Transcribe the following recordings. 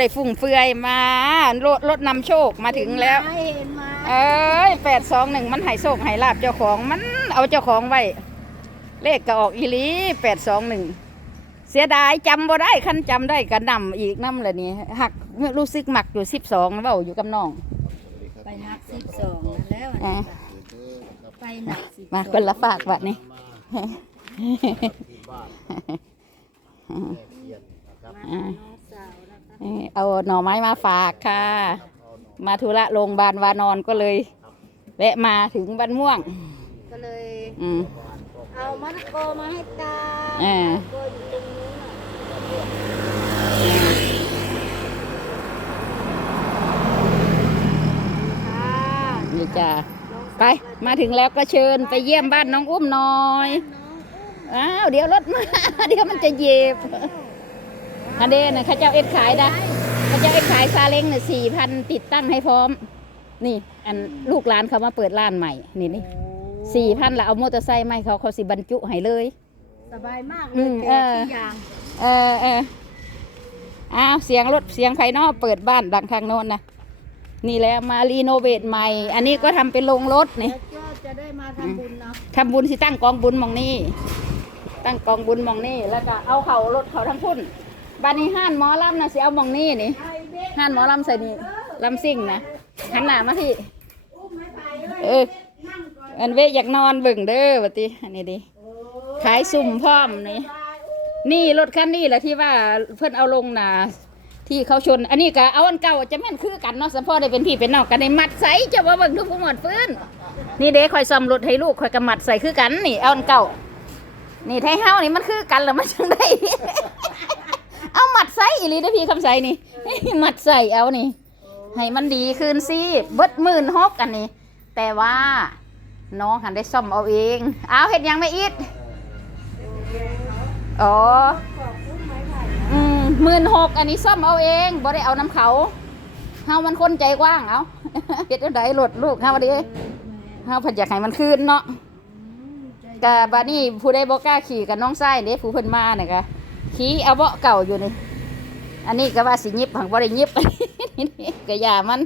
ได้ฟุ่งเฟือยมารถรถนำโชคมาถึงแล้ว เห็นไหมเอ้ยแปดสองหนึ่งมันใหายโชคใหายลาบเจ้าของมันเอาเจ้าของไว้ เลขก็ออกอีหลีแปดสองหนึ่งเสียดายจำบ่ได้คันจำได้ก็นำอีกน้ำเลยนี่หักรู้สึกหมักอยู่สิบสองเบ้าอยู่กับน้อง ไปนักสิบสองแล้วอ่าไปหนักสิบมาคนละฝากบัดนี้น้องสาวนะคะเอ่อ เอาหน่อไม้มาฝากค่ะ มาธุระโรงพยาบาลวานอนก็เลยแวะมาถึงบ้านม่วง ก็เลย อืมเอามะละกอมาให้ตาอ่ามะละกออยู่ตรงนู้นน่ะค่ะนี่จ้าน้องไปมาถึงแล้วก็เชิญไปเยี่ยมบ้านน้องอุ้มหน่อย น้องอุ้มอ้าว เดี๋ยวรถมา เดี๋ยวมันจะเหยียบอั นเดนะข้าเจ้าเอ็ดขายนะข้าเจ้าเอ็ดขายซาเล้งเนี่ยสี่พันติดตั้งให้พร้อม นี่ อันลูกร้านเขามาเปิดร้านใหม่ นี่นี่สี่พันแล้วเอามอเตอร์ไซค์มาให้เขาเขาสิบรรจุให้เลย สบายมากเลอืยมแกเออทุกอย่างเออเอออ้าวเสียงรถเสียงภายนอกเปิดบ้านดังทางโน้นนะนี่แหล้วมารีโนเวทใหม่ อันนี้ก็ทำเป็นโรงรถนี่ แล้วก็จะได้มาทำบุญเนาะทำบุญสิตั้งกองบุญหมองนี่ตั้งกองบุญหมองนี่แล้วก็เอาเขารถเขาทั้งพุ่น บ้านนี้ห้านหมอลำนะสิเอาหมองนี่นี่ห้านหมอลำใส่นี่ลำซิ่งนะหันหน้ามาที่เอออันเวอยากนอนเบิ่งเด้อวะติอันนี้ดิขายสุ่มพร้อมนี่นี่รถคันนี้แหละที่ว่าเพิ่นเอาลงนะที่เขาชน อันนี้ก็เอาอันเก่าจะแม่นคือกันเนาะสมพ่อได้เป็นพี่เป็นน้องกันในมัดใสจะว่าเบิ่งทุกผู้หมวดฟื้น นี่เด้คอยซ่อมรถให้ลูกคอยกำมัดใส่คือกันนี่เอาอันเก่า นี่ไทยเฮานี่มันคือกันแล้วมันจังได้ เอาหมัดใส่อีหลีได้อพี่คำใส่นี่ หมัดใส่เอานี่ ให้มันดีคืนสิเบิดหมื่นหกอันนี้ แต่ว่าน้องหันได้ซ่อมเอาเอง เอาเห็ดยังไม่อิดอ๋ออืมหมื่นหกอันนี้ซ่อมเอาเองบ่ได้เอาน้ำเขาเฮามันคนใจกว้างเอา เฮ็ดจั่งใดหลดลูกเฮาว่าดิเฮาเพิ่นอยากให้มันคืนเนาะกะบัดนี้ผู้ใดบ่กล้าขี่กับน้องชายเด้ผู้เพิ่นมาน่ะกะ ขี่เอาเบาะเก่าอยู่นี่ อันนี้ก็ว่าสิยิบหังบ่ได้ยิบ นี่ก็อย่ามัน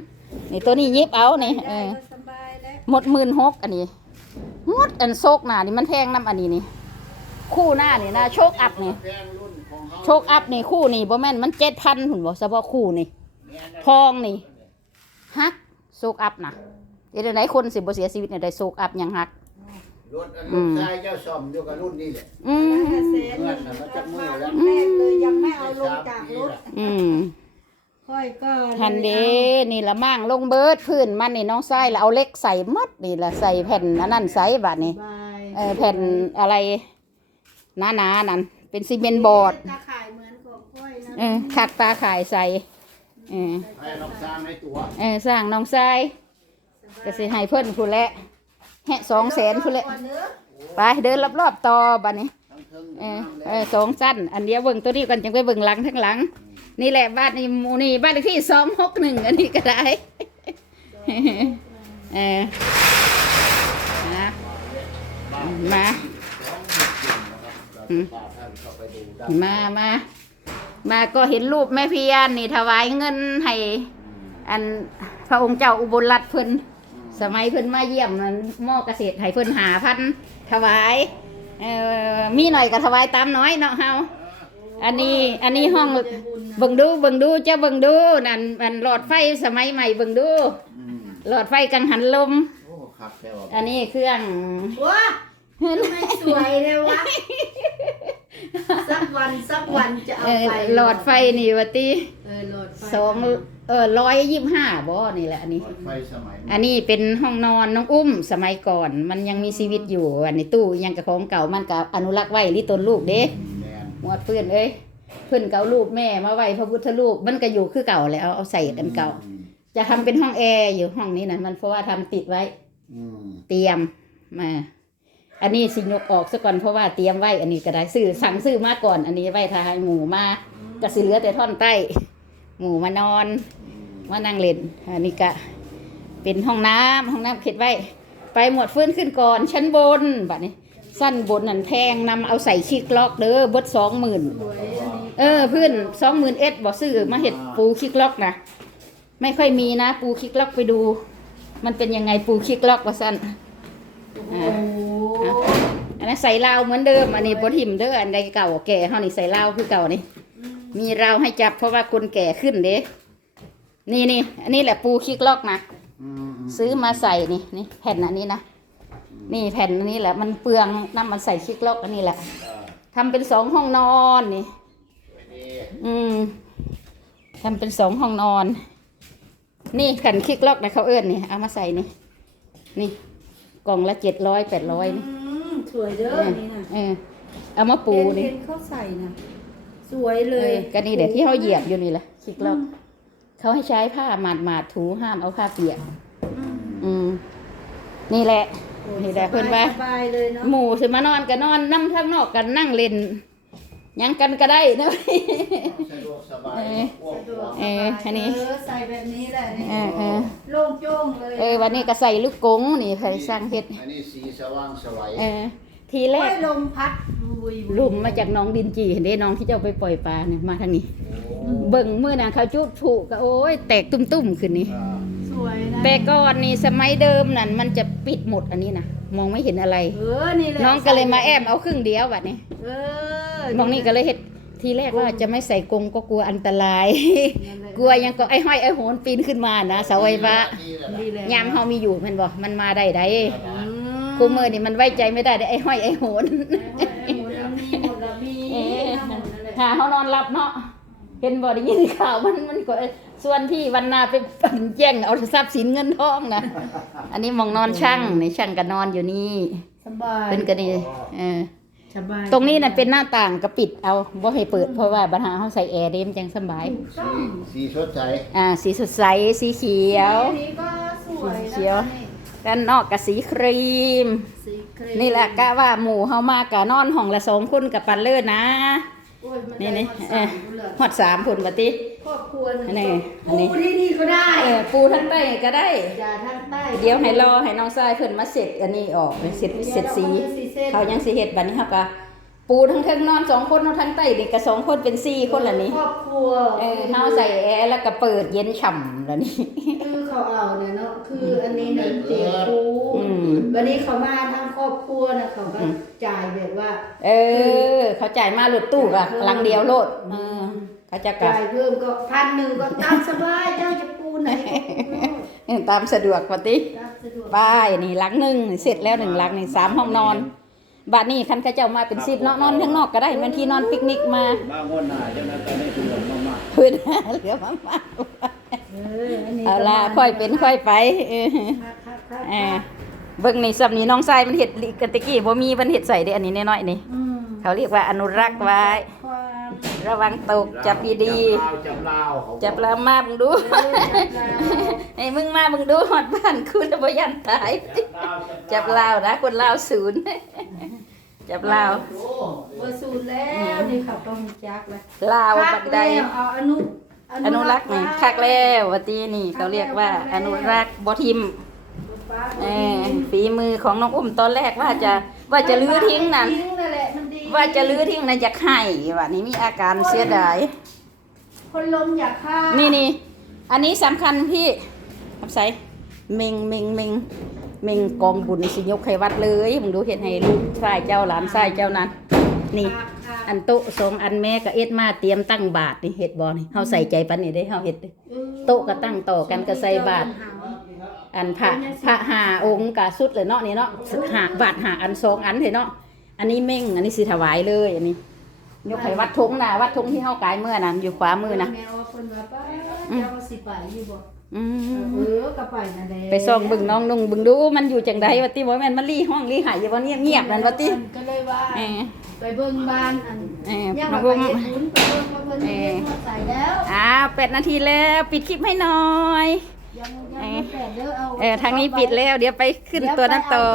นี่ตัวนี้ยิบเอานี่เอได้อสบายแล้วหมดหมื่นหกอันนี้หมดอันโซกหน้านี่มันแพงน้ำอันนี้นี่ คู่หน้านี่นะโชคอัพนี่ โชคอัพนี่คู่นี่บ่แม่นมันเจ็ดพันหุ่นบ่เฉพาะคู่นี่ ทองนี่ฮักโชคอัพนะเดี๋ยวไหนคนสิบ่เสียชีวิตเนี่ยได้โชคอัพยังฮัก รถอันลูกชายเจ้าซ่อมอยู่กับรุ่นนี้แหละอืมเสียเงินน่ะมันจะมือแล้วแรกเลยยังไม่เอาลงจากรถอืมค่อยก็ทันเดนี่ละมั่งลงเบิดพื้นมันนี่น้องชายแล้วเอาเหล็กใส่หมดนี่ละใส่แผ่นอันนั้นใส่บัดนี่บายเออแผ่นอะไรหนาๆนั่นเป็นซีเมนต์บอร์ดตาข่ายเหมือนของค่อยนะเออขักตาข่ายใส่เออให้ลองสร้างให้ตัวเออสร้างน้องชายก็สิให้เพิ่นผู้นแหละ แฮะสองแสนผู้นแหละไปเดินรอบๆต่อบัดนี้ทั้งเทิงเออน้ำเอแล้วอสองสั้น อันเดียวเบิ่งตัวนี้ก่อนจังไปเบิ่งหลังทั้งหลัง นี่แหละบ้านนี้หมูนี่บ้านเลขที่สองหกหนึ่งอันนี้ก็ได้เออนะมาอืมพาท่านเข้าไปดูได้มามา มาก็เห็นรูปแม่เพียนนี่ถวายเงินให้ อันพระองค์เจ้าอุบลรัตน์เพิ่น สมัยเพิ่นมาเยี่ยมนั้นหม้อเกษตรให้เพิ่นหาพันถวายเอ่อมีหน่อยก็ถวายตามน้อยเนาะเฮาอันนี้อันนี้ห้องเบิ่งดูเบิ่งดูเจ้าเบิ่งดูนั่นอันหลอดไฟสมัยใหม่เบิ่งดูอืมหลอดไฟกังหันลม โอ้ครับแต่ว่าอันนี้เครื่องว้าไม่สวยเลยวะ สักวันสักวันจะเอาเอ่อไปหลอดไฟนี่ว่าติเออหลอดไฟสอง เออร้อยยี่สิบห้าบ่นี่แหละอันนี้รถไฟสมัยอันนี้เป็นห้องนอนน้องอุ้มสมัยก่อน มันยังมีชีวิตอยู่ อันนี้ตู้ยังกับของเก่ามันกับอนุรักษ์ไว้ลิตนลูกเด้แมนหมวดเพื่อนเอ้ยเพื่อนเก่ารูปแม่มาไว้พระพุทธรูปมันก็อยู่คือเก่าแล้วเอาใส่กันเก่าอืมจะทำเป็นห้องแอร์อยู่ห้องนี้นะมันเพราะว่าทำติดไว้ อืมเตรียมมา อันนี้สิยกออกซะก่อนเพราะว่าเตรียมไว้อันนี้ก็ได้ซื้อสั่งซื้อมาก่อน อันนี้ไว้ทายหมูมาก็สิเหลือแต่ท่อนใต้ หมูมานอน มานั่งเล่นอันนี้ก็เป็นห้องน้ำห้องน้ำเข็ดไว้ ไปหมวดฟื้นขึ้นก่อนชั้นบนบัดนี้ สั้นบนนั่นแพงนำเอาใส่ชิกล็อกเด้อเบิดสองหมื่นสวยอันนี้เออพื้นสองหมื่นเอ็ดบอกซื้อมาเห็ดปูคิกล็อกนะไม่ค่อยมีนะ ปูคิกล็อกไปดู มันเป็นยังไงปูคิกล็อกว่าสั้นอันนั้นใส่ลาวเหมือนเดิมอันนี้บทิมเด้ออันใดเก่าแก่เฮานี่ใส่ลาวคือเก่านี่มีราวให้จับเพราะว่าคนแก่ขึ้นเด้ นี่นี่อันนี้แหละปูคิกล็อกนะอืมซื้อมาใส่นี่นี่แผ่นอันนี้นะนี่แผ่นอันนี้แหละ มันเปลืองน้ำมันใส่คิกล็อกอันนี้แหละอ่าทำเป็นสองห้องนอนนี่สวยดีอืมทำเป็นสองห้องนอน นี่แผ่นคิกล็อกนะเขาเอื้อนนี่เอามาใส่นี่ นี่กล่องละเจ็ดร้อยแปดร้อยนี่อืมสวยเด้อนี่นะเออเอามาปูนี่เห็นเขาใส่นะสวยเลเอยอก็นี่เดี๋ยวที่เขาเหยียบอยู่นี่แหละคิกล็อก เขาให้ใช้ผ้าหมาดหมาดๆถูห้ามเอาผ้าเปียกอืมอืม นี่แหละ นี่แหละเพิ่นว่าสบายเลยเนาะหมู่สิมานอนก็นอนนั่งข้างนอกกันนั่งเล่นหยังกันก็ได้นะ สะดวกสบายเออ อ้วกสะดวกเอออันนี้ เออใส่แบบนี้แหละนี่เออเออโล่งโจ้งเลยเออวันนี้ก็ใส่ลูกกงนี่ใครสร้างเฮ็ด อันนี้สีสว่างสวยเออ ทีแรโอ้กยลมพัดวุยวุยลุ่มมาจากหน้องดินจีเห็นได้น้องที่เจ้าไปปล่อยปลาเนี่ยมาทางนี้โอ้เบิ่งมื้อน่ะเขาจุดถูกก็โอ้ยแตกตุ้มๆขึ้นนี่อ่าสวยนะแต่ก่อนนี่สมัยเดิมนั่นมันจะปิดหมดอันนี้นะมองไม่เห็นอะไร เออนี่แหละน้องก็เลยมาแอบเอาครึ่งเดียวบัดนี้เออมองนี่ก็เลยเฮ็ดทีแรกว่าจะไม่ใส่กรงก็กลัวอันตราย นั่นแหละกลัวยังก็ไอ้ห้อยไอ้โหนปีนขึ้นมานะเสาไฟฟ้าดีแล้วดีแล้วยามเฮามีอยู่แมันบ่มันมาได้ได้ อืม กูมือนี่มันไว้ใจไม่ได้เด้อไอ้ห้อยไอ้โหนไอ้หมดแล้วมีหมดแล้วมีเอ๊ะหมดนั่นแหละหาเฮานอนหลับเนาะเห็นบ่ได้ยินข่าวมันมันก็ส่วนที่วันหนาไปปั่นแย่งเอาทรัพย์สินเงินทองนะอันนี้มองนอนช่างนี่ช่างก็นอนอยู่นี่สบายเป็นก็นี่เออสบายตรงนี้น่ะเป็นหน้าต่างก็ปิดเอาบ่ให้เปิดเพราะว่าปัญหาเฮาใส่แอร์เด้มนจังสำบายสีสีสดใสอ่าสีสดใสสีเขียวอันนี้ก็สวยนะเขียว ด้านนอกกับสีครีม สีครีมนี่แหละกะว่าหมู่เฮามากะนอนห้องละสองคนกับปันเลิศนะโอ้ยมันี่นี่ได้เออหมดสามคนเลยหอดสามผลบัติครอบครัวหอันนี้งอันนี้ปูที่นี่ก็ได้เออปูทั้งใต้ก็ได้ยาทางใต้เดี๋ยวให้รอให้น้องทรายเพิ่นมาเสร็จอันนี้ออกเสร็จเสร็จสี เขายังสิเฮ็ดบัดนี้เฮาก็ ปูทั้งเทิงนอนสองคนเนาะทั้งใต้นี่ก็สองคนเป็นสี่คนละนี่ครอบครัวเออเฮาใส่แอร์แล้วก็เปิดเย็นฉ่ำแล้วนี่คือเขาเอาเนี่ยเนาะคืออันนี้เนี่ยเตียงคูอืมวันนี้เขามาทั้งครอบครัวนะเขาก็จ่ายแบบว่า เออ เขาจ่ายมาหลุดตู้กะหลังเดียวโลดเออเขาจะกะจ่ายเพิ่มก็พันหนึ่งก็ตามสบายเจ้าจะปูไหนก็ปูเออตามสะดวกปติตามสะดวกป้ายนี่หลังหนึ่งเสร็จแล้วหนึ่งหลังนี่สามห้องนอน บัดนี้คันเขาเจ้ามาเป็นสิบเนาะนอนข้างนอกก็ได้บางทีนอนปิกนิกมามางวดหน้าจะมาตอนนี้คือมากมากพื้นเหลือมามาเอออันนี้เอาละก็มาค่อยเป็นค่อยไปเออครับครับครับเออเบิ่งนี่ซับนี้น้องทรายมันเห็ดลิกตะกี้บ่มีมันเห็ดใส่ได้อันนี้น้อยๆนี่อืมเขาเรียกว่าอนุรักษ์ไว้ความระวังตกจับดีจับลาวเขาๆจับลามามึงดูเออจับลาวให้มึงมามึงดูฮอดบ้านคุณบ่ยันตาย จับลาวนะคนลาวศูนย์ จับลาวโอ้เบอร์ศูนย์แล้วนี่เขาต้องจักแล้วลาวคับักกใดแล้วเอาอนุอนุรักษ์นี่คักแล้วว่าตีนี่เขาเรียกว่า อนุรักษ์บ่ทิมเออฝีมือของน้องอุ้มตอนแรกว่าจะว่าจะลื้อทิ้งนั่นทิ้งนั่นแหละมันดีว่าจะลื้อทิ้งนั่นจะให้ว่านี่มีอาการเสียดายคนลมอยากฆ่านี่นี่อันนี้สำคัญพี่ทำใส่เมงเมงเมง เม่งกองบุญสิยกไขวัดเลยมึงดูเห็นให้ลูกชายเจ้าหลานชายเจ้านั้น นี่ อันโต๊ะสองอันแม่ก็เอ็ดมาเตรียมตั้งบาทนี่เฮ็ดบ่นี่เฮาใส่ใจปานนี้ได้เฮาเฮ็ดเด้โต๊ะก็ตั้งต่อกันก็ใส่บาตรอันพระพระหาองค์กาสุดเลยเนาะนี่เนาะหาบาทหาอันสองอันเลยเนาะอันนี้เม่งอันนี้สิถวายเลยอันนี้ยกให้วัดทงนะวัดทงที่เฮากายเมื่อนั้นอยู่ขวามือนะแม วว่าคนว่าป้าเอยู่บ่อืเออก็ไปนั่นแหละไปส่องเบิ่งน้องนุ่งเบิ่งดูมันอยู่จังไดวะติบ่แม่นมันลี่ห้องลี่หายอยู่บ่เงียบเงียบนั่นว่าติก็เลยว่าเออไปเบิ่งบ้านอันเออเนี่ยน้าไปเฮ็ดบุญไปเบิ่งมาเพิ่นเฮ็ดทอดใส่แล้วอ้าว8นาทีแล้วปิดคลิปให้หน่อยยังยังไม่แปดเด้อเอาเออทางนี้ปิดแล้วเดี๋ยวไปขึ้นตัวนั้นต่อ